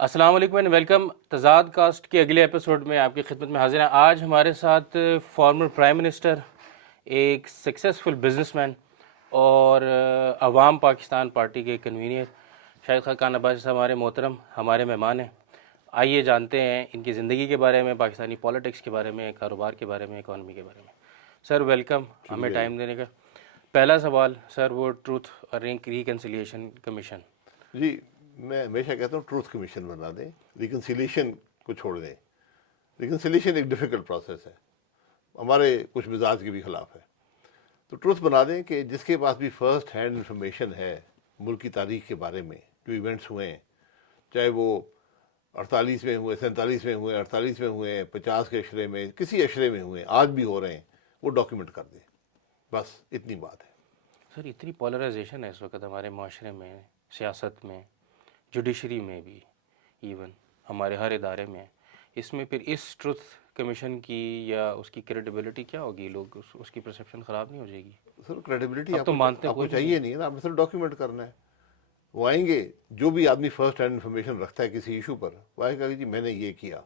السلام علیکم and welcome تضاد کاسٹ کے اگلے ایپیسوڈ میں آپ کی خدمت میں حاضر ہیں. آج ہمارے ساتھ فارمر پرائم منسٹر، ایک سکسیسفل بزنس مین اور عوام پاکستان پارٹی کے کنوینر شاہد خاقان عباسی صاحب ہمارے محترم ہمارے مہمان ہیں. آئیے جانتے ہیں ان کی زندگی کے بارے میں، پاکستانی پالیٹکس کے بارے میں، کاروبار کے بارے میں، اکانومی کے بارے میں. سر ویلکم ہمیں ٹائم دینے کا. پہلا سوال سر وہ ٹروتھ اور ریکنسیلیشن کمیشن. جی، میں ہمیشہ کہتا ہوں ٹروتھ کمیشن بنا دیں، ریکنسیلیشن کو چھوڑ دیں. ریکنسیلیشن ایک ڈیفیکلٹ پروسیس ہے، ہمارے کچھ مزاج کے بھی خلاف ہے. تو ٹروتھ بنا دیں کہ جس کے پاس بھی فرسٹ ہینڈ انفارمیشن ہے ملک کی تاریخ کے بارے میں، جو ایونٹس ہوئے ہیں، چاہے وہ 48 میں ہوئے، 47 میں ہوئے، 48 میں ہوئے، 50 کے اشرے میں، کسی اشرے میں ہوئے، آج بھی ہو رہے ہیں، وہ ڈاکیومنٹ کر دیں. بس اتنی بات ہے. سر اتنی پولرائزیشن ہے اس وقت ہمارے معاشرے میں، سیاست میں، جوڈیشری میں بھی، ایون ہمارے ہر ادارے میں. اس میں پھر اس ٹروتھ کمیشن کی یا اس کی کریڈیبلٹی کیا ہوگی؟ لوگ اس کی پرسیپشن خراب نہیں ہو جائے گی؟ سر کریڈیبلٹی اب تو مانتے آپ کو کوئی بھی نہیں چاہیے ہے. نہیں ہے نا، آپ نے صرف ڈاکیومنٹ کرنا ہے. وہ آئیں گے، جو بھی آدمی فرسٹ ہینڈ انفارمیشن رکھتا ہے کسی ایشو پر، وہ آئے گا کہ جی میں نے یہ کیا،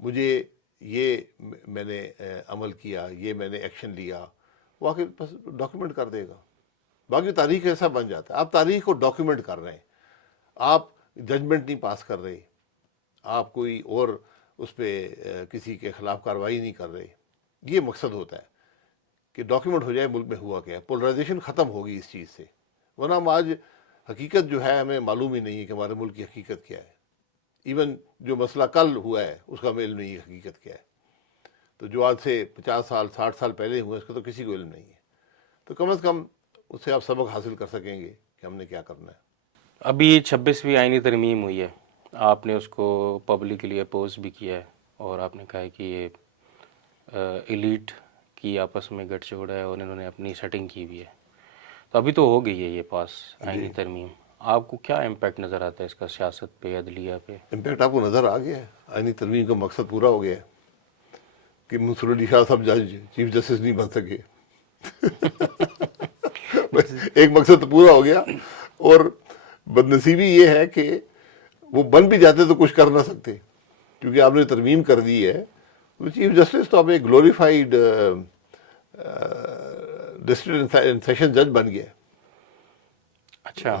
مجھے یہ میں نے عمل کیا، یہ میں نے ایکشن لیا. وہ آ کے بس ڈاکیومنٹ کر دے گا. باقی تاریخ ایسا بن جاتا ہے. آپ تاریخ کو ڈاکیومنٹ کر رہے ہیں، آپ ججمنٹ نہیں پاس کر رہے، آپ کوئی اور اس پہ کسی کے خلاف کارروائی نہیں کر رہے. یہ مقصد ہوتا ہے کہ ڈاکیومنٹ ہو جائے ملک میں ہوا کیا ہے. پولرائزیشن ختم ہوگی اس چیز سے، ورنہ ہم آج حقیقت جو ہے ہمیں معلوم ہی نہیں ہے کہ ہمارے ملک کی حقیقت کیا ہے. ایون جو مسئلہ کل ہوا ہے اس کا ہمیں علم نہیں ہے حقیقت کیا ہے. تو جو آج سے 50 سال 60 سال پہلے ہوئے اس کا تو کسی کو علم نہیں ہے. تو کم از کم اس سے آپ سبق حاصل کر سکیں گے کہ ہم نے کیا کرنا ہے. ابھی 26ویں آئینی ترمیم ہوئی ہے، آپ نے اس کو پبلکلی اپوز بھی کیا ہے اور آپ نے کہا ہے کہ یہ ایلیٹ کی آپس میں گٹھ جوڑ ہے اور انہوں نے اپنی سیٹنگ کی ہوئی ہے. تو ابھی تو ہو گئی ہے یہ پاس آئینی جی، ترمیم. آپ کو کیا امپیکٹ نظر آتا ہے اس کا سیاست پہ، عدلیہ پہ؟ امپیکٹ آپ کو نظر آ گیا ہے. آئینی ترمیم کا مقصد پورا ہو گیا ہے کہ منصور علی شاہ صاحب جج چیف جسٹس نہیں بن سکے. ایک مقصد تو پورا ہو گیا، اور بدنصیبی یہ ہے کہ وہ بن بھی جاتے تو کچھ کر نہ سکتے، کیونکہ آپ نے ترمیم کر دی ہے. تو چیف جسٹس تو اب ایک گلوریفائڈ ڈسٹرکٹ اینڈ سیشن جج بن گیا. اچھا.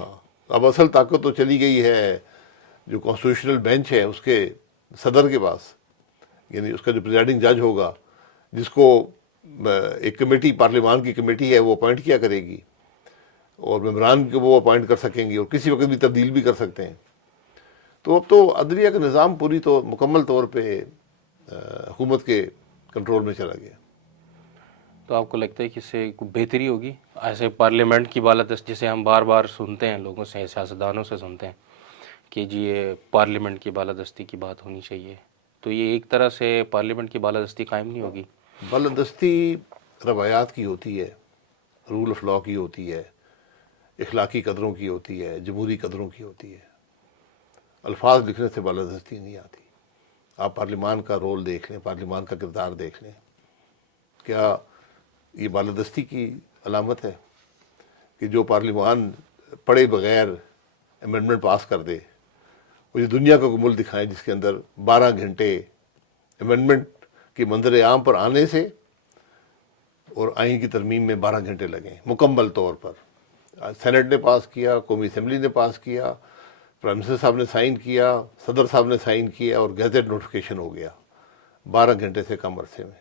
اب اصل طاقت تو چلی گئی ہے جو کانسٹیٹیوشنل بینچ ہے اس کے صدر کے پاس، یعنی اس کا جو پریزائڈنگ جج ہوگا، جس کو ایک کمیٹی، پارلیمان کی کمیٹی ہے، وہ اپوائنٹ کیا کرے گی، اور ممبران کو وہ اپوائنٹ کر سکیں گے اور کسی وقت بھی تبدیل بھی کر سکتے ہیں. تو اب تو عدلیہ کا نظام پوری تو مکمل طور پہ حکومت کے کنٹرول میں چلا گیا. تو آپ کو لگتا ہے کہ اس سے کوئی بہتری ہوگی؟ ایسے پارلیمنٹ کی بالادستی جسے ہم بار بار سنتے ہیں، لوگوں سے، سیاستدانوں سے سنتے ہیں کہ جی یہ پارلیمنٹ کی بالادستی کی بات ہونی چاہیے، تو یہ ایک طرح سے پارلیمنٹ کی بالادستی قائم نہیں ہوگی؟ بالادستی روایات کی ہوتی ہے، رول آف لاء کی ہوتی ہے، اخلاقی قدروں کی ہوتی ہے، جمہوری قدروں کی ہوتی ہے. الفاظ لکھنے سے بالادستی نہیں آتی. آپ پارلیمان کا رول دیکھ لیں، پارلیمان کا کردار دیکھ لیں. کیا یہ بالادستی کی علامت ہے کہ جو پارلیمان پڑھے بغیر امینڈمنٹ پاس کر دے؟ مجھے دنیا کا کوئی ملک دکھائیں جس کے اندر 12 گھنٹے امینڈمنٹ کی منظر عام پر آنے سے اور آئین کی ترمیم میں 12 گھنٹے لگیں مکمل طور پر. سینٹ نے پاس کیا، قومی اسمبلی نے پاس کیا، پرائم منسٹر صاحب نے سائن کیا، صدر صاحب نے سائن کیا، اور گیزٹ نوٹیفیکیشن ہو گیا 12 گھنٹے سے کم عرصے میں.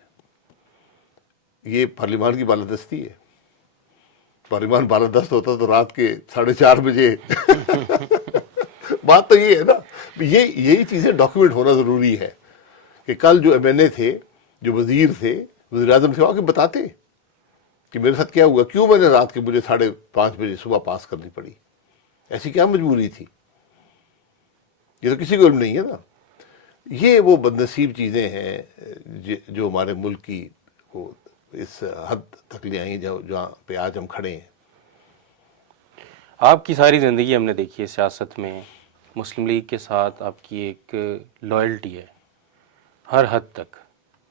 یہ پارلیمان کی بالادستی ہے. پارلیمان بالادست ہوتا تو رات کے 4:30 بجے بات تو یہ ہے نا. یہی چیزیں ڈاکیومنٹ ہونا ضروری ہے کہ کل جو ایم این اے تھے، جو وزیر تھے، وزیر اعظم سے آ کے بتاتے کہ میرے ساتھ کیا ہوا، کیوں میں نے رات کے مجھے 5:30 بجے صبح پاس کرنی پڑی، ایسی کیا مجبوری تھی. یہ تو کسی کو علم نہیں ہے نا. یہ وہ بدنصیب چیزیں ہیں جو ہمارے ملک کی کو اس حد تک لے آئی ہیں جہاں پہ آج ہم کھڑے ہیں. آپ کی ساری زندگی ہم نے دیکھی ہے سیاست میں، مسلم لیگ کے ساتھ آپ کی ایک لائلٹی ہے ہر حد تک،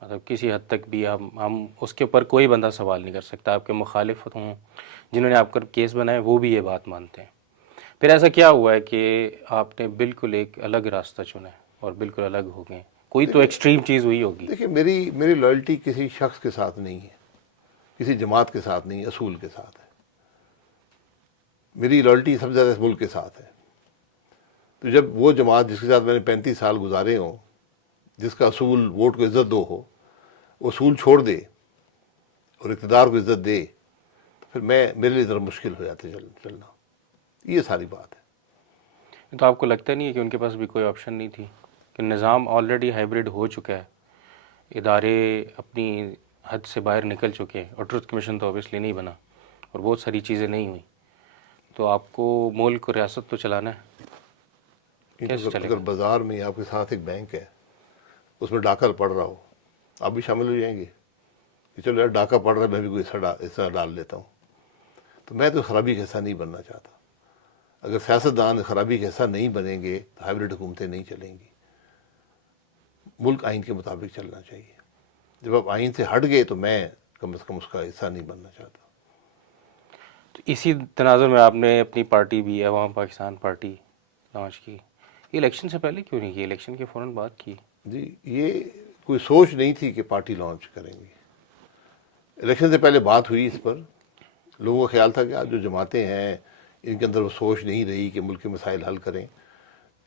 مطلب کسی حد تک بھی ہم اس کے اوپر کوئی بندہ سوال نہیں کر سکتا. آپ کے مخالف ہوں، جنہوں نے آپ کا کیس بنایا، وہ بھی یہ بات مانتے ہیں. پھر ایسا کیا ہوا ہے کہ آپ نے بالکل ایک الگ راستہ چنا ہے اور بالکل الگ ہو گئے؟ کوئی تو ایکسٹریم چیز ہوئی ہوگی. دیکھیں میری لائلٹی کسی شخص کے ساتھ نہیں ہے، کسی جماعت کے ساتھ نہیں، اصول کے ساتھ ہے. میری لائلٹی سب سے زیادہ اس ملک کے ساتھ ہے. تو جب وہ جماعت جس کے ساتھ میں نے 35 سال گزارے ہوں، جس کا اصول ووٹ کو عزت دو ہو، وہ اصول چھوڑ دے اور اقتدار کو عزت دے، تو پھر میرے لیے ذرا مشکل ہو جاتا ہے چلنا. یہ ساری بات ہے. تو آپ کو لگتا نہیں ہے کہ ان کے پاس بھی کوئی آپشن نہیں تھی کہ نظام آلریڈی ہائیبرڈ ہو چکا ہے، ادارے اپنی حد سے باہر نکل چکے ہیں، اور ٹروتھ کمیشن تو اوبیسلی نہیں بنا اور بہت ساری چیزیں نہیں ہوئیں، تو آپ کو ملک اور ریاست تو چلانا ہے، کیسے چلے اگر گا؟ بازار میں آپ کے ساتھ ایک بینک ہے، اس میں ڈاکہ پڑ رہا ہو، آپ بھی شامل ہو جائیں گے کہ چلو یار ڈاکہ پڑ رہا ہے، میں بھی کوئی حصہ ڈال لیتا ہوں. تو میں تو خرابی کا حصہ نہیں بننا چاہتا. اگر سیاستدان خرابی کا حصہ نہیں بنیں گے تو ہائیبرڈ حکومتیں نہیں چلیں گی. ملک آئین کے مطابق چلنا چاہیے. جب آپ آئین سے ہٹ گئے تو میں کم از کم اس کا حصہ نہیں بننا چاہتا. تو اسی تناظر میں آپ نے اپنی پارٹی بھی عوام پاکستان پارٹی لانچ کی. یہ الیکشن سے پہلے کیوں نہیں کی؟ الیکشن کے فوراً بعد کی. جی، یہ کوئی سوچ نہیں تھی کہ پارٹی لانچ کریں گے. الیکشن سے پہلے بات ہوئی اس پر، لوگوں کا خیال تھا کہ آج جو جماعتیں ہیں ان کے اندر وہ سوچ نہیں رہی کہ ملک کے مسائل حل کریں.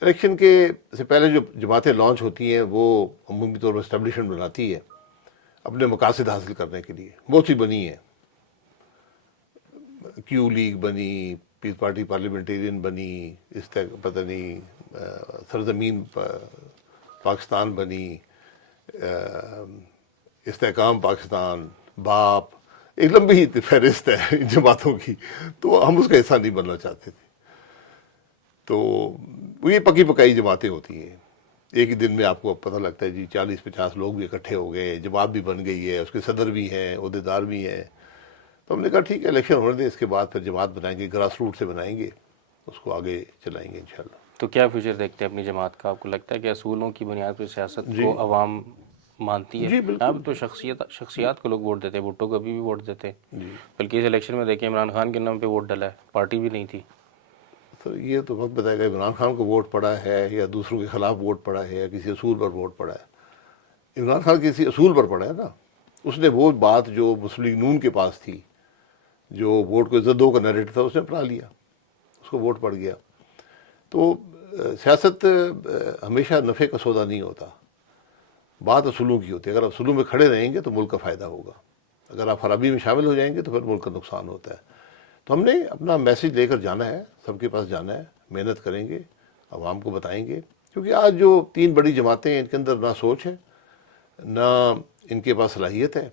الیکشن کے سے پہلے جو جماعتیں لانچ ہوتی ہیں وہ عمومی طور پر اسٹیبلشمنٹ بناتی ہے اپنے مقاصد حاصل کرنے کے لیے. بہت سی بنی ہیں، کیو لیگ بنی، پیس پارٹی پارلیمنٹیرین بنی، پتہ نہیں سرزمین پاکستان بنی، استحکام پاکستان، باپ، ایک لمبی فہرست ہے ان جماعتوں کی. تو ہم اس کا حصہ نہیں بننا چاہتے تھے. تو یہ پکی پکائی جماعتیں ہوتی ہیں. ایک ہی دن میں آپ کو پتہ لگتا ہے جی 40-50 لوگ بھی اکٹھے ہو گئے، جماعت بھی بن گئی ہے، اس کے صدر بھی ہیں، عہدیدار بھی ہیں. تو ہم نے کہا ٹھیک ہے الیکشن ہونے دیں، اس کے بعد پھر جماعت بنائیں گے، گراس روٹ سے بنائیں گے، اس کو آگے چلائیں گے انشاءاللہ. تو کیا فیوچر دیکھتے ہیں اپنی جماعت کا؟ آپ کو لگتا ہے کہ اصولوں کی بنیاد پر سیاست جی کو عوام مانتی ہے؟ جی یہاں بالکل. پہ تو شخصیات کو لوگ ووٹ دیتے ہیں، بھٹو کو ابھی بھی ووٹ دیتے ہیں، جی بلکہ اس الیکشن میں دیکھیں عمران خان کے نام پہ ووٹ ڈلا ہے، پارٹی بھی نہیں تھی. تو یہ تو وقت بتائے گا عمران خان کو ووٹ پڑا ہے یا دوسروں کے خلاف ووٹ پڑا ہے یا کسی اصول پر ووٹ پڑا ہے. عمران خان کسی اصول پر پڑا ہے نا. اس نے وہ بات جو مسلم لیگ نون کے پاس تھی، جو ووٹ کو عزت دو کا نیریٹو تھا، اس نے اپنا لیا، اس کو ووٹ پڑ گیا. تو سیاست ہمیشہ نفع کا سودا نہیں ہوتا، بات اصولوں کی ہوتی ہے. اگر آپ اصولوں میں کھڑے رہیں گے تو ملک کا فائدہ ہوگا، اگر آپ خرابی میں شامل ہو جائیں گے تو پھر ملک کا نقصان ہوتا ہے. تو ہم نے اپنا میسج لے کر جانا ہے، سب کے پاس جانا ہے، محنت کریں گے، عوام کو بتائیں گے. کیونکہ آج جو 3 بڑی جماعتیں ہیں ان کے اندر نہ سوچ ہے، نہ ان کے پاس صلاحیت ہے،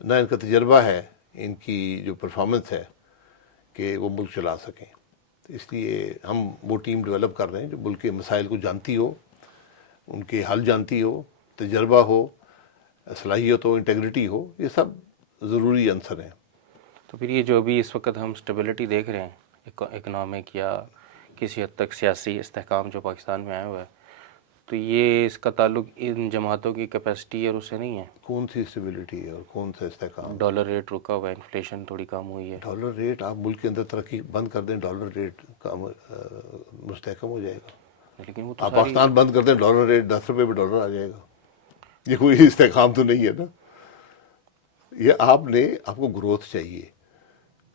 نہ ان کا تجربہ ہے، ان کی جو پرفارمنس ہے کہ وہ ملک چلا سکیں. اس لیے ہم وہ ٹیم ڈیولپ کر رہے ہیں جو ملک کے مسائل کو جانتی ہو، ان کے حل جانتی ہو، تجربہ ہو، صلاحیت ہو، انٹیگریٹی ہو. یہ سب ضروری عنصر ہیں. تو پھر یہ جو بھی اس وقت ہم اسٹیبلٹی دیکھ رہے ہیں اکنامک یا کسی حد تک سیاسی استحکام جو پاکستان میں آیا ہوا ہے، تو یہ اس کا تعلق ان جماعتوں کی کیپیسٹی اور اس سے نہیں ہے؟ کون سی اسٹیبلٹی ہے اور کون سا استحکام؟ ڈالر ریٹ رکا ہوا ہے، انفلیشن تھوڑی کم ہوئی ہے. ڈالر ریٹ، آپ ملک کے اندر ترقی بند کر دیں، ڈالر ریٹ کا مستحکم ہو جائے گا. لیکن وہ تو آپ ساری پاکستان بند کر دیں، ڈالر ریٹ 10 روپے پہ ڈالر آ جائے گا. یہ کوئی استحکام تو نہیں ہے نا. یہ آپ کو گروتھ چاہیے،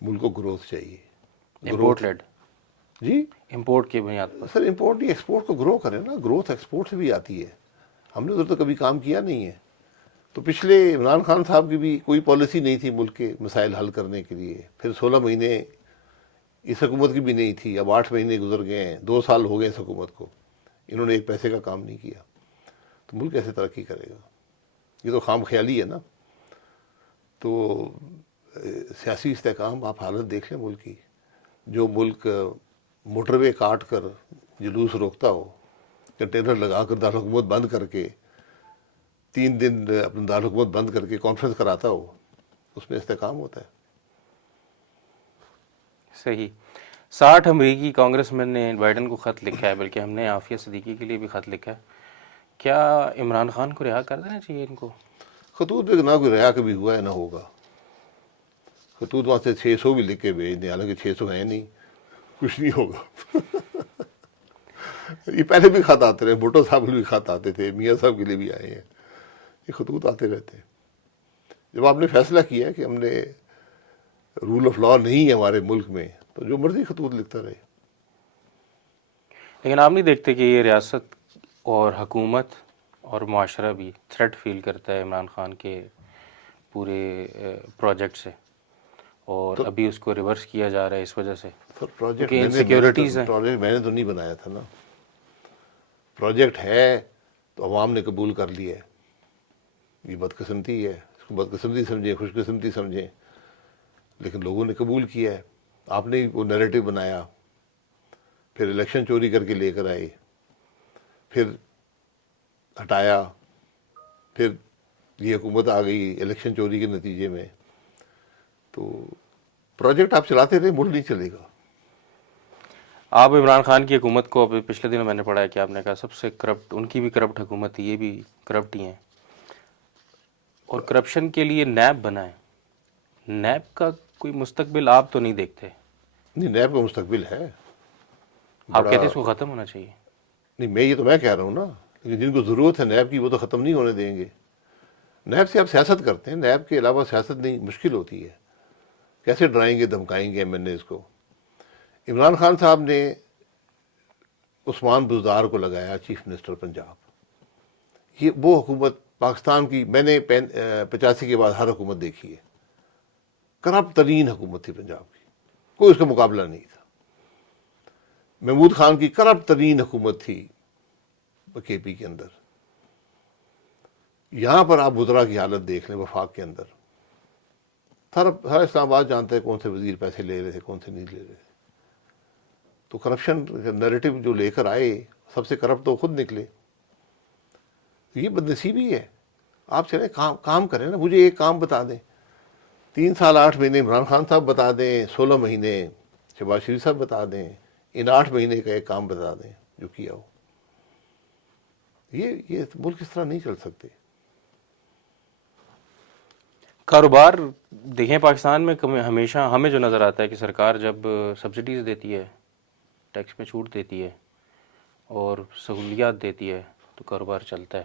ملک کو گروتھ چاہیے. امپورٹ گروتھ، لیڈ، جی امپورٹ کی بنیاد پر. سر امپورٹ نہیں، ایکسپورٹ کو گرو کریں نا. گروتھ ایکسپورٹ سے بھی آتی ہے. ہم نے ادھر تو کبھی کام کیا نہیں ہے. تو پچھلے عمران خان صاحب کی بھی کوئی پالیسی نہیں تھی ملک کے مسائل حل کرنے کے لیے. پھر 16 مہینے اس حکومت کی بھی نہیں تھی. اب 8 مہینے گزر گئے ہیں، 2 سال ہو گئے اس حکومت کو. انہوں نے ایک پیسے کا کام نہیں کیا. تو ملک کیسے ترقی کرے گا؟ یہ تو خام خیالی ہے نا. تو سیاسی استحکام، آپ حالت دیکھ لیں ملک کی. جو ملک موٹر وے کاٹ کر جلوس روکتا ہو، کنٹینر لگا کر دارالحکومت بند کر کے 3 دن اپنے دارالحکومت بند کر کے کانفرنس کراتا ہو، اس میں استحکام ہوتا ہے. صحیح. 60 امریکی کانگریس مین نے بائیڈن کو خط لکھا ہے، بلکہ ہم نے عافیہ صدیقی کے لیے بھی خط لکھا ہے. کیا عمران خان کو رہا کر دینا چاہیے ان کو؟ خطوط پہ نہ کوئی رہا کبھی ہوا ہے نہ ہوگا. خطوط وہاں سے 600 بھی لکھ کے بھیج دیں، حالانکہ 600 ہیں نہیں. کچھ نہیں ہوگا. یہ پہلے بھی خط آتے رہے, بھٹو صاحب کے بھی خط آتے تھے, میاں صاحب کے لیے بھی آئے ہیں, یہ خطوط آتے رہتے ہیں. جب آپ نے فیصلہ کیا کہ ہم نے رول آف لا نہیں ہے ہمارے ملک میں, تو جو مرضی خطوط لکھتا رہے. لیکن آپ نہیں دیکھتے کہ یہ ریاست اور حکومت اور معاشرہ بھی تھریٹ فیل کرتا ہے عمران خان کے پورے پروجیکٹ سے, اور تو ابھی اس کو ریورس کیا جا رہا ہے اس وجہ سے سر پروجیکٹ کیونکہ انسیکیورٹیز ہیں. پروجیکٹ میں نے تو نہیں بنایا تھا نا. پروجیکٹ ہے تو عوام نے قبول کر لیا ہے. یہ بدقسمتی ہے, اس کو بدقسمتی سمجھیں, خوش قسمتی سمجھیں, لیکن لوگوں نے قبول کیا ہے. آپ نے وہ نیریٹو بنایا, پھر الیکشن چوری کر کے لے کر آئے, پھر ہٹایا, پھر یہ حکومت آ گئی الیکشن چوری کے نتیجے میں. تو پروجیکٹ آپ چلاتے رہے, ملک نہیں چلے گا. آپ عمران خان کی حکومت کو, ابھی پچھلے دنوں میں نے پڑھا ہے کہ آپ نے کہا سب سے کرپٹ, ان کی بھی کرپٹ حکومت تھی, یہ بھی کرپٹ ہی ہیں, اور کرپشن کے لیے نیب بنا ہے. نیب کا کوئی مستقبل آپ تو نہیں دیکھتے؟ نہیں, نیب کا مستقبل ہے آپ بڑا. کہتے ہیں اس کو ختم ہونا چاہیے. نہیں, میں کہہ رہا ہوں نا, لیکن جن کو ضرورت ہے نیب کی وہ تو ختم نہیں ہونے دیں گے. نیب سے آپ سیاست کرتے ہیں, نیب کے علاوہ سیاست نہیں, مشکل ہوتی ہے. کیسے ڈرائیں گے دھمکائیں گے MNAs کو؟ عمران خان صاحب نے عثمان بزدار کو لگایا چیف منسٹر پنجاب. یہ وہ حکومت پاکستان کی, میں نے 85 کے بعد ہر حکومت دیکھی ہے, کرپٹ ترین حکومت تھی پنجاب کی, کوئی اس کا مقابلہ نہیں تھا. محمود خان کی کرپٹ ترین حکومت تھی KP کے اندر. یہاں پر آپ وزراء کی حالت دیکھ لیں وفاق کے اندر, ہر اسلام آباد جانتا ہے کون سے وزیر پیسے لے رہے تھے, کون سے نہیں لے رہے تھے. تو کرپشن نیریٹو جو لے کر آئے, سب سے کرپٹ تو خود نکلے. یہ بدنصیبی ہے. آپ چلیں کام کریں نا. مجھے ایک کام بتا دیں, 3 سال 8 مہینے عمران خان صاحب بتا دیں, 16 مہینے شہباز شریف صاحب بتا دیں, ان 8 مہینے کا ایک کام بتا دیں جو کیا ہو. یہ ملک اس طرح نہیں چل سکتے. کاروبار دیکھیں پاکستان میں ہمیشہ ہمیں جو نظر آتا ہے کہ سرکار جب سبسڈیز دیتی ہے, ٹیکس میں چھوٹ دیتی ہے اور سہولیات دیتی ہے تو کاروبار چلتا ہے.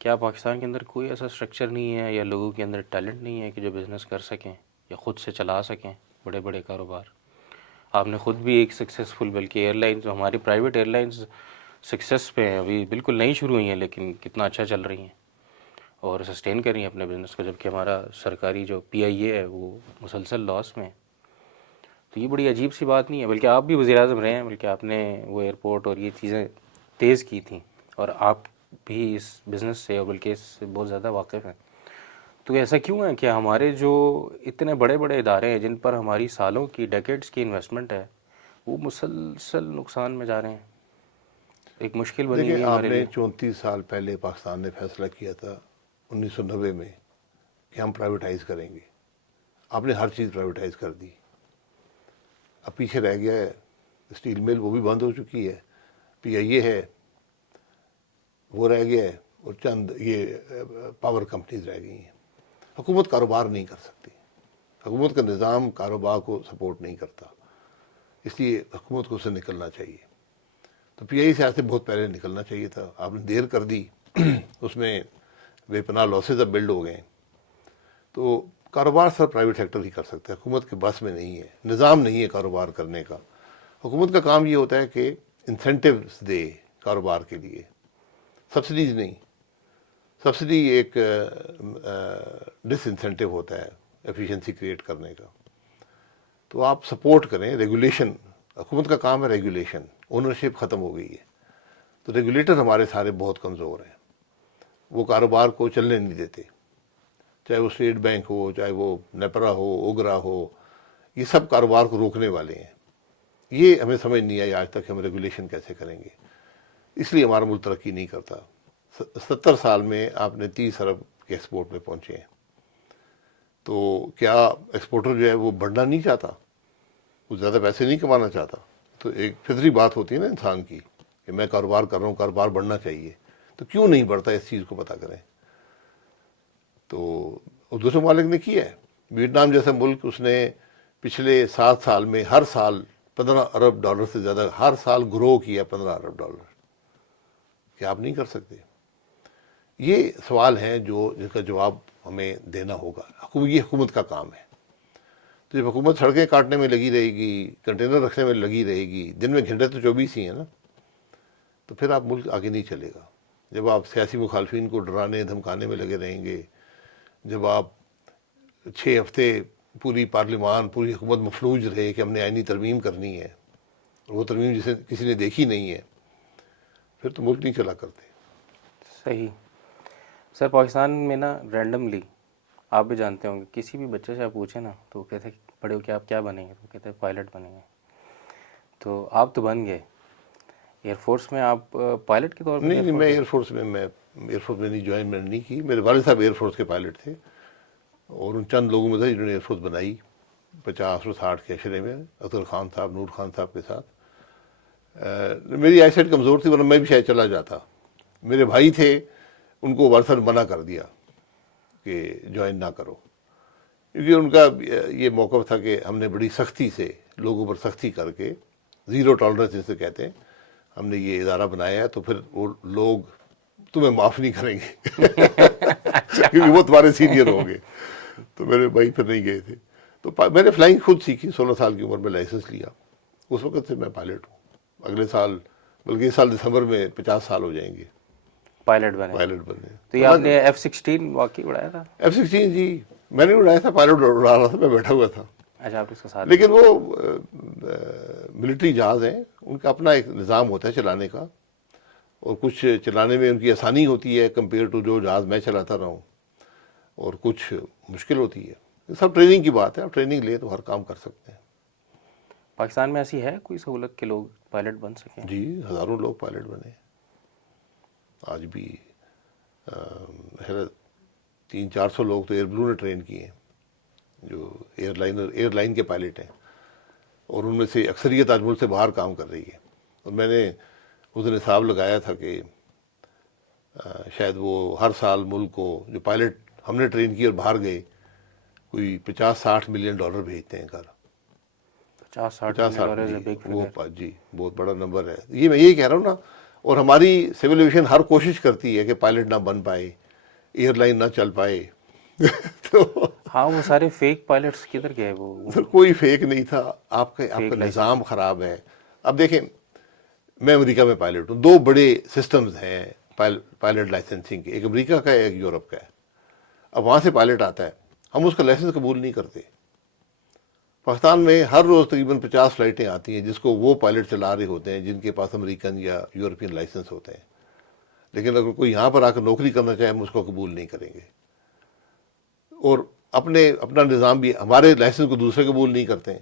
کیا پاکستان کے اندر کوئی ایسا اسٹرکچر نہیں ہے یا لوگوں کے اندر ٹیلنٹ نہیں ہے کہ جو بزنس کر سکیں یا خود سے چلا سکیں بڑے بڑے کاروبار؟ آپ نے خود بھی ایک سکسیزفل, بلکہ ایئر لائنز, ہماری پرائیویٹ ایئر لائنز سکسیس پہ ہیں, ابھی بالکل نئی شروع ہوئی ہیں لیکن کتنا اچھا چل رہی ہیں اور سسٹین کر رہی ہیں اپنے بزنس کو, جبکہ ہمارا سرکاری جو PIA ہے وہ مسلسل لاس میں ہے. تو یہ بڑی عجیب سی بات نہیں ہے, بلکہ آپ بھی وزیر اعظم رہے ہیں, بلکہ آپ نے وہ ایئرپورٹ اور یہ چیزیں تیز کی تھیں, اور آپ بھی اس بزنس سے اور بلکہ اس سے بہت زیادہ واقف ہیں. تو ایسا کیوں ہے کہ ہمارے جو اتنے بڑے بڑے ادارے ہیں جن پر ہماری سالوں کی ڈیکیڈز کی انویسٹمنٹ ہے وہ مسلسل نقصان میں جا رہے ہیں؟ ایک مشکل بنی دیکھیں, ہوئی ہے آپ ہمارے نے لیے. 34 سال پہلے پاکستان نے فیصلہ کیا تھا 1990 میں کہ ہم پرائیویٹائز کریں گے. آپ نے ہر چیز پرائیویٹائز کر دی. اب پیچھے رہ گیا ہے اسٹیل مل, وہ بھی بند ہو چکی ہے. PIA ہے وہ رہ گیا ہے, اور چند یہ پاور کمپنیز رہ گئی ہیں. حکومت کاروبار نہیں کر سکتی. حکومت کا نظام کاروبار کو سپورٹ نہیں کرتا, اس لیے حکومت کو اس سے نکلنا چاہیے. تو PIA سے آج سے بہت پہلے نکلنا چاہیے تھا. آپ نے دیر کر دی, اس میں بے پناہ لاسز اب بلڈ ہو گئے. تو کاروبار سر پرائیویٹ سیکٹر ہی کر سکتا ہے, حکومت کے بس میں نہیں ہے, نظام نہیں ہے کاروبار کرنے کا. حکومت کا کام یہ ہوتا ہے کہ انسینٹیوز دے کاروبار کے لیے, سبسڈیز نہیں. سبسڈی ایک ڈس انسینٹیو ہوتا ہے ایفیشنسی کریٹ کرنے کا. تو آپ سپورٹ کریں. ریگولیشن, حکومت کا کام ہے ریگولیشن. اونرشپ ختم ہو گئی ہے, تو ریگولیٹر ہمارے سارے بہت کمزور ہیں. وہ کاروبار کو چلنے نہیں دیتے, چاہے وہ اسٹیٹ بینک ہو, چاہے وہ نیپرا ہو, اوگرا ہو, یہ سب کاروبار کو روکنے والے ہیں. یہ ہمیں سمجھ نہیں آئی آج تک ہم ریگولیشن کیسے کریں گے. اس لیے ہمارا ملک ترقی نہیں کرتا. 70 سال میں آپ نے 30 ارب کے ایکسپورٹ میں پہنچے ہیں. تو کیا ایکسپورٹر جو ہے وہ بڑھنا نہیں چاہتا, وہ زیادہ پیسے نہیں کمانا چاہتا؟ تو ایک فطری بات ہوتی ہے نا انسان کی کہ میں کاروبار کر رہا ہوں, کاروبار بڑھنا چاہیے. تو کیوں نہیں بڑھتا, اس چیز کو پتہ کریں. تو دوسرے ممالک نے کیا ہے. ویتنام جیسا ملک, اس نے پچھلے 7 سال میں ہر سال 15 ارب ڈالر سے زیادہ ہر سال گرو کیا 15 ارب ڈالر. کیا آپ نہیں کر سکتے؟ یہ سوال ہیں جن کا جواب ہمیں دینا ہوگا. یہ حکومت کا کام ہے. تو جب حکومت سڑکیں کاٹنے میں لگی رہے گی، کنٹینر رکھنے میں لگی رہے گی، دن میں گھنٹے تو 24 ہی ہیں نا، تو پھر آپ ملک آگے نہیں چلے گا. جب آپ سیاسی مخالفین کو ڈرانے دھمکانے میں لگے رہیں گے، جب آپ 6 ہفتے پوری پارلیمان پوری حکومت مفلوج رہے کہ ہم نے آئینی ترمیم کرنی ہے، وہ ترمیم جسے کسی نے دیکھی نہیں ہے، پھر تو ملک نہیں چلا کرتے. صحیح. سر پاکستان میں نا رینڈملی آپ بھی جانتے ہوں گے، کسی بھی بچے سے آپ پوچھیں نا تو وہ کہتے ہیں بڑے ہو کے آپ کیا بنیں گے، تو کہتے ہیں پائلٹ بنیں گے. تو آپ تو بن گئے ایئر فورس میں، آپ پائلٹ کے طور پہ نہیں میں ایئر فورس میں نہیں جوائن میں نے نہیں کی. میرے والد صاحب ایئر فورس کے پائلٹ تھے، اور ان چند لوگوں میں تھے جنہوں نے ایئر فورس بنائی 50 اور 60 کے عشرے میں، اطہر خان صاحب، نور خان صاحب کے ساتھ. میری آئی سائٹ کمزور تھی، ورنہ میں بھی شاید چلا جاتا. میرے بھائی تھے، ان کو والد صاحب نے منع کر دیا کہ جوائن نہ کرو، کیونکہ ان کا یہ موقف تھا کہ ہم نے بڑی سختی سے لوگوں پر سختی کر کے، زیرو ٹالرنس جسے کہتے ہیں، ہم نے یہ ادارہ بنایا ہے، تو پھر وہ لوگ تمہیں معاف نہیں کریں گے کیونکہ وہ تمہارے سینئر ہوں گے. تو میرے بھائی پھر نہیں گئے تھے. تو میں نے فلائنگ خود سیکھی، 16 سال کی عمر میں لائسنس لیا. اس وقت سے میں پائلٹ ہوں. اگلے سال، بلکہ اس سال دسمبر میں 50 سال ہو جائیں گے پائلٹ بنے. بنے. تو یہ آپ نے F-16 واقعی اڑایا تھا؟ F-16 جی میں نے اڑایا تھا، پائلٹ اڑا رہا تھا، میں بیٹھا ہوا تھا. اچھا، آپ اس کے ساتھ. لیکن وہ ملٹری جہاز ہیں، ان کا اپنا ایک نظام ہوتا ہے چلانے کا، اور کچھ چلانے میں ان کی آسانی ہوتی ہے کمپیئر ٹو جو جہاز میں چلاتا رہا ہوں، اور کچھ مشکل ہوتی ہے. سب ٹریننگ کی بات ہے، آپ ٹریننگ لیں تو ہر کام کر سکتے ہیں. پاکستان میں ایسی ہے کوئی سہولت کہ لوگ پائلٹ بن سکیں؟ جی ہزاروں لوگ پائلٹ بنے. آج بھی 300-400 لوگ تو ایئر بلو نے ٹرین کیے ہیں، جو ایئر لائن کے پائلٹ ہیں، اور ان میں سے اکثریت آج ملک سے باہر کام کر رہی ہے. اور میں نے اس دن حساب لگایا تھا کہ شاید وہ ہر سال ملک کو جو پائلٹ ہم نے ٹرین کیے اور باہر گئے، کوئی 50-60 ملین ڈالر بھیجتے ہیں گھر. 50-60 ملین جی بگ وہ فگر. جی بہت بڑا نمبر ہے. یہ میں یہی کہہ رہا ہوں نا. اور ہماری سول ایویشن ہر کوشش کرتی ہے کہ پائلٹ نہ بن پائے، ایئر لائن نہ چل پائے. تو ہاں، وہ سارے فیک پائلٹس کدھر گئے؟ وہ سر کوئی فیک نہیں تھا. آپ کا فیک نظام خراب ہے. اب دیکھیں، میں امریکہ میں پائلٹ ہوں. 2 بڑے سسٹمز ہیں پائلٹ لائسنسنگ کے، ایک امریکہ کا ہے، ایک یورپ کا ہے. اب وہاں سے پائلٹ آتا ہے، ہم اس کا لائسنس قبول نہیں کرتے. پاکستان میں ہر روز تقریباً 50 فلائٹیں آتی ہیں جس کو وہ پائلٹ چلا رہے ہوتے ہیں جن کے پاس امریکن یا یورپین لائسنس ہوتے ہیں. لیکن اگر کوئی یہاں پر آ کر نوکری کرنا چاہے، ہم اس کو قبول نہیں کریں گے. اور اپنا نظام بھی، ہمارے لائسنس کو دوسرے قبول نہیں کرتے ہیں.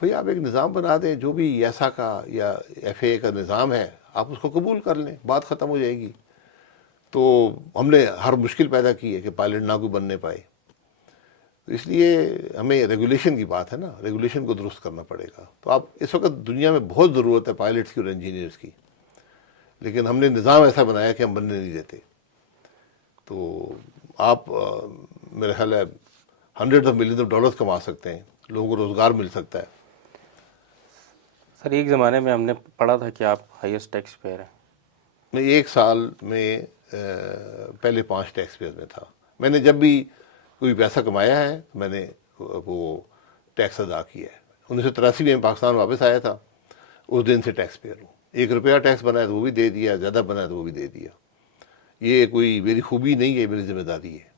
بھئی آپ ایک نظام بنا دیں، جو بھی ایسا کا یا ایف اے کا نظام ہے آپ اس کو قبول کر لیں، بات ختم ہو جائے گی. تو ہم نے ہر مشکل پیدا کی ہے کہ پائلٹ نہ کوئی بننے پائے. اس لیے ہمیں ریگولیشن کی بات ہے نا، ریگولیشن کو درست کرنا پڑے گا. تو آپ اس وقت دنیا میں بہت ضرورت ہے پائلٹس کی اور انجینئرس کی، لیکن ہم نے نظام ایسا بنایا کہ ہم بننے نہیں دیتے. تو آپ میرا خیال ہے hundred of million of dollars کما سکتے ہیں، لوگوں کو روزگار مل سکتا ہے. سر ایک زمانے میں ہم نے پڑھا تھا کہ آپ ہائیسٹ ٹیکس پیئر ہیں. میں 1 سال میں پہلے 5 ٹیکس پیئر میں تھا. میں نے جب بھی کوئی پیسہ کمایا ہے میں نے وہ ٹیکس ادا کیا ہے. 1983 میں پاکستان واپس آیا تھا، اس دن سے ٹیکس پیئر ہوں. 1 روپیہ ٹیکس بنا ہے تو وہ بھی دے دیا، زیادہ بنا ہے تو وہ بھی دے دیا. یہ کوئی میری خوبی نہیں ہے، میری ذمہ داری ہے.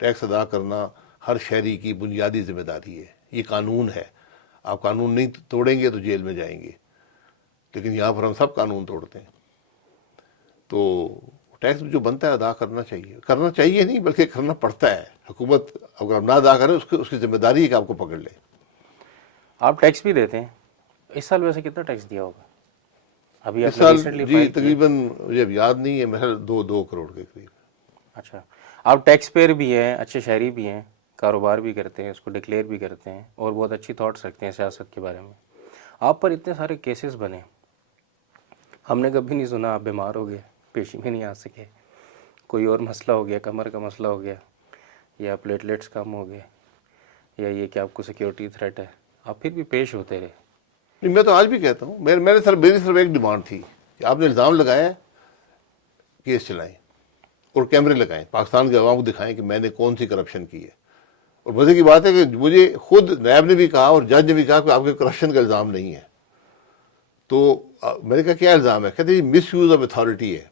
ٹیکس ادا کرنا ہر شہری کی بنیادی ذمہ داری ہے. یہ قانون ہے، آپ قانون نہیں توڑیں گے تو جیل میں جائیں گے. لیکن یہاں پر ہم سب قانون توڑتے ہیں. تو ٹیکس جو بنتا ہے ادا کرنا چاہیے نہیں بلکہ کرنا پڑتا ہے. حکومت اگر نہ ادا کرے اس کی ذمہ داری ہے کہ آپ کو پکڑ لے. آپ ٹیکس بھی دیتے ہیں. اس سال ویسے کتنا ٹیکس دیا ہوگا؟ ابھی اس آپ نے سال ریسنٹلی جی فائل کیا؟ تقریباً مجھے اب یاد نہیں ہے، محض 2 کروڑ کے قریب. اچھا، آپ ٹیکس پیئر بھی ہیں، اچھے شہری بھی ہیں، کاروبار بھی کرتے ہیں، اس کو ڈکلیئر بھی کرتے ہیں، اور بہت اچھی تھاٹس رکھتے ہیں سیاست کے بارے میں. آپ پر اتنے سارے کیسز بنے، ہم نے کبھی نہیں سنا آپ بیمار ہو گئے، پیشی میں نہیں آ سکے، کوئی اور مسئلہ ہو گیا، کمر کا مسئلہ ہو گیا، یا پلیٹلیٹس کم ہو گئے، یا یہ کہ آپ کو سیکیورٹی تھریٹ ہے، آپ پھر بھی پیش ہوتے رہے. نہیں میں تو آج بھی کہتا ہوں، میری صرف ایک ڈیمانڈ تھی کہ آپ نے الزام لگایا ہے، کیس چلائیں اور کیمرے لگائیں، پاکستان کے عوام کو دکھائیں کہ میں نے کون سی کرپشن کی ہے. اور مزے کی بات ہے کہ مجھے خود نیب نے بھی کہا اور جج نے بھی کہا کہ آپ کے کرپشن کا الزام نہیں ہے. تو میں نے کہا کیا الزام ہے؟ کہتے ہیں مس یوز آف اتھارٹی ہے،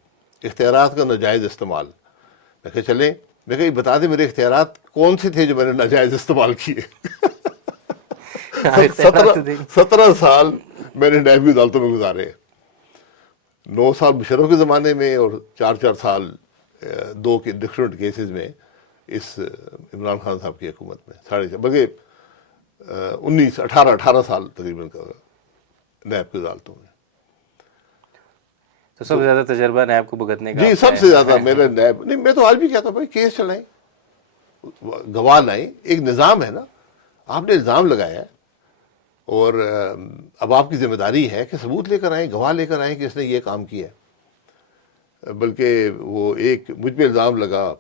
اختیارات کا ناجائز استعمال. میں کہا چلیں، میں کہا یہ بتا دیں میرے اختیارات کون سے تھے جو میں نے ناجائز استعمال کیے. 17 سال میں نے نیب کی عدالتوں میں گزارے، 9 سال مشرف کے زمانے میں اور 4 سال 2 کے ڈفرینٹ کیسز میں اس عمران خان صاحب کی حکومت میں، بلکہ 18 سال تقریباً کا نیب کی عدالتوں میں. تو سب سے زیادہ تجربہ نیب کو بھگتنے کا جی سب سے زیادہ میرا نیب. نہیں میں تو آج بھی کہتا ہوں بھائی کیس چلائیں، گواہ لائیں، ایک نظام ہے نا. آپ نے الزام لگایا ہے اور اب آپ کی ذمہ داری ہے کہ ثبوت لے کر آئیں، گواہ لے کر آئیں کہ اس نے یہ کام کیا ہے. بلکہ وہ ایک مجھ پہ الزام لگا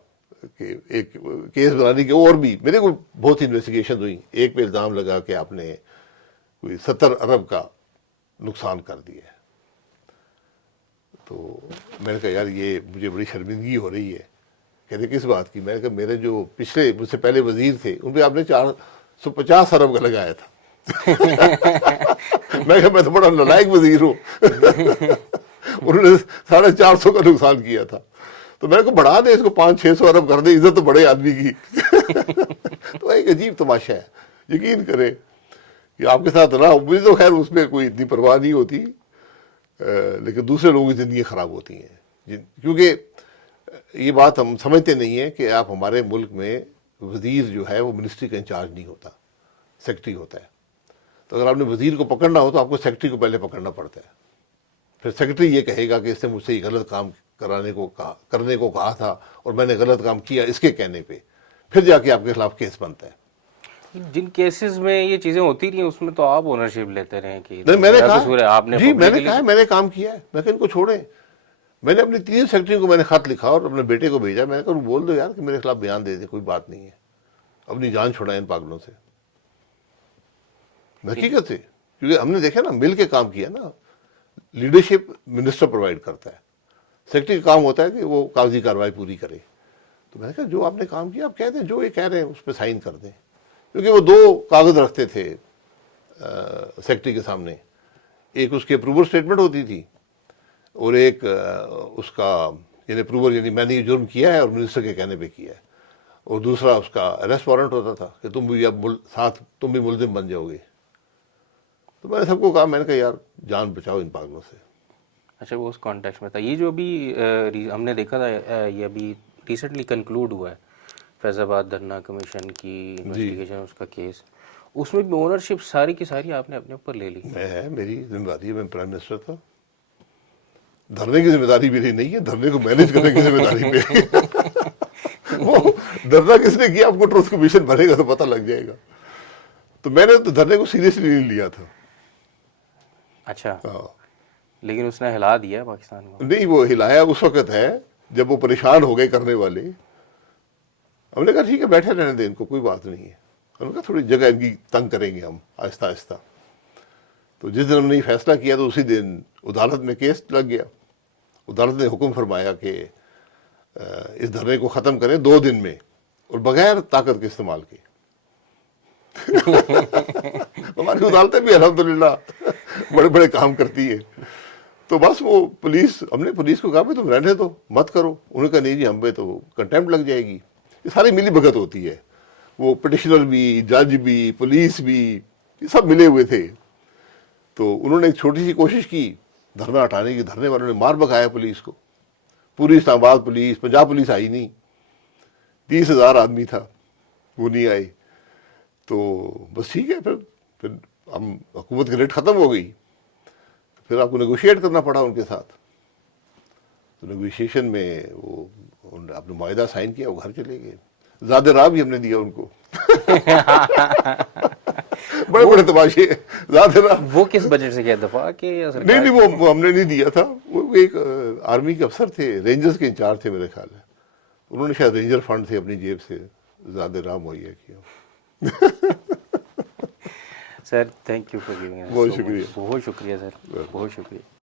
کہ ایک کیس بنانے کے، اور بھی میرے کو بہت انویسٹیگیشن ہوئی. ایک پہ الزام لگا کہ آپ نے کوئی 70 ارب کا نقصان کر دیا ہے. تو میں نے کہا یار یہ مجھے بڑی شرمندگی ہو رہی ہے. کہتے کس بات کی؟ میں نے کہا میرے جو پچھلے مجھ سے پہلے وزیر تھے ان پہ آپ نے 450 ارب کا لگایا تھا. میں کہا میں تو بڑا نالائق وزیر ہوں. انہوں نے 450 کا نقصان کیا تھا. تو میں نے کہا بڑھا دیں اس کو 500-600 ارب کر دیں، عزت تو بڑے آدمی کی. تو ایک عجیب تماشا ہے. یقین کریں کہ آپ کے ساتھ رہا، مجھے تو خیر اس میں کوئی اتنی پرواہ نہیں ہوتی، لیکن دوسرے لوگوں کی زندگی خراب ہوتی ہیں. کیونکہ یہ بات ہم سمجھتے نہیں ہیں کہ آپ ہمارے ملک میں وزیر جو ہے وہ منسٹری کا انچارج نہیں ہوتا، سیکرٹری ہوتا ہے. تو اگر آپ نے وزیر کو پکڑنا ہو تو آپ کو سیکرٹری کو پہلے پکڑنا پڑتا ہے. پھر سیکرٹری یہ کہے گا کہ اس نے مجھ سے یہ غلط کام کرنے کو کہا تھا اور میں نے غلط کام کیا اس کے کہنے پہ، پھر جا کے آپ کے خلاف کیس بنتا ہے. جن کیسز میں یہ چیزیں ہوتی رہی اس میں تو آپ اونرشپ لیتے رہے کہ نہیں میں نے کہا آپ نے جی میں نے کہا میں نے کام کیا ہے، میں کہ ان کو چھوڑیں. میں نے اپنی 3 سیکرٹریوں کو میں نے خط لکھا اور اپنے بیٹے کو بھیجا. میں نے کہا بول دو یار کہ میرے خلاف بیان دے دیں، کوئی بات نہیں ہے، اپنی جان چھڑائیں ان پاگلوں سے. حقیقت سے، کیونکہ ہم نے دیکھا نا مل کے کام کیا نا. لیڈرشپ منسٹر پرووائڈ کرتا ہے، سیکرٹری کا کام ہوتا ہے کہ وہ کاغذی کارروائی پوری کرے. تو میں نے کہا جو آپ نے کام کیا آپ کہہ دیں، جو یہ کہہ رہے ہیں اس پہ سائن کر دیں. کیونکہ وہ 2 کاغذ رکھتے تھے سیکرٹری کے سامنے، ایک اس کی اپروور اسٹیٹمنٹ ہوتی تھی اور ایک اس کا یعنی اپروور، یعنی میں نے یہ جرم کیا ہے اور منسٹر کے کہنے پہ کیا ہے، اور دوسرا اس کا اریسٹ وارنٹ ہوتا تھا کہ تم بھی اب ساتھ تم بھی ملزم بن جاؤ گے. تو میں نے سب کو کہا، میں نے کہا یار جان بچاؤ ان پاگلوں سے. اچھا وہ اس کانٹیکس میں تھا. یہ جو ابھی ہم نے دیکھا تھا، یہ ابھی ریسنٹلی کنکلوڈ ہوا ہے فیض آباد دھرنا کمیشن کی انویسٹیگیشن، اس کا کیس، اس میں بھی اونرشپ ساری کی ساری آپ نے اپنے اوپر لے لی. میری ذمہ داری ہے، میں پرائم منسٹر تھا. دھرنے کی ذمہ داری میری نہیں ہے، دھرنے کو مینیج کرنے کی ذمہ داری پہ. وہ دھرنا کس نے کیا آپ کو ٹروتھ کمیشن بنے گا تو پتہ لگ جائے گا. تو میں نے تو دھرنے کو سیریسلی نہیں لیا تھا. اچھا لیکن اس نے ہلا دیا پاکستان کو. نہیں وہ ہلایا اس وقت ہے جب وہ پریشان ہو گئے کرنے والے. ہم نے کہا ٹھیک ہے بیٹھے رہنے دیں ان کو، کوئی بات نہیں ہے. ہم نے کہا تھوڑی جگہ ان کی تنگ کریں گے ہم آہستہ آہستہ. تو جس دن ہم نے یہ فیصلہ کیا تو اسی دن عدالت میں کیس لگ گیا. عدالت نے حکم فرمایا کہ اس دھرنے کو ختم کریں 2 دن میں اور بغیر طاقت کے استعمال کے. ہماری عدالتیں بھی الحمدللہ بڑے بڑے کام کرتی ہے. تو بس وہ پولیس، ہم نے پولیس کو کہا بھی تم رہنے دو مت کرو. انہوں نے کہا نہیں جی ہم پہ تو کنٹیمپٹ لگ جائے گی. یہ ساری ملی بھگت ہوتی ہے، وہ پٹیشنر بھی، جج بھی، پولیس بھی، یہ سب ملے ہوئے تھے. تو انہوں نے ایک چھوٹی سی کوشش کی دھرنا ہٹانے کی. دھرنے والوں نے مار بگایا پولیس کو. پوری اسلام آباد پولیس، پنجاب پولیس آئی نہیں. 30,000 آدمی تھا، وہ نہیں آئے. تو بس ٹھیک ہے، پھر ہم حکومت کی ریٹ ختم ہو گئی. پھر آپ کو نیگوشیٹ کرنا پڑا ان کے ساتھ. تو نیگوشیشن میں وہ آپ نے معاہدہ سائن کیا، وہ گھر چلے گئے. زیادہ راہ بھی ہم نے دیا ان کو. بڑے بڑے تماشے. زیادہ راہ وہ کس بجٹ سے کیا دفاع کے یا سرکار؟ نہیں وہ ہم نے نہیں دیا تھا. وہ ایک آرمی کے افسر تھے، رینجرز کے انچارج تھے میرے خیال ہے. انہوں نے شاید رینجر فنڈ سے اپنی جیب سے زیادہ راہ مہیا کیا. Sir thank you for giving بہت شکریہ. بہت شکریہ سر، بہت شکریہ.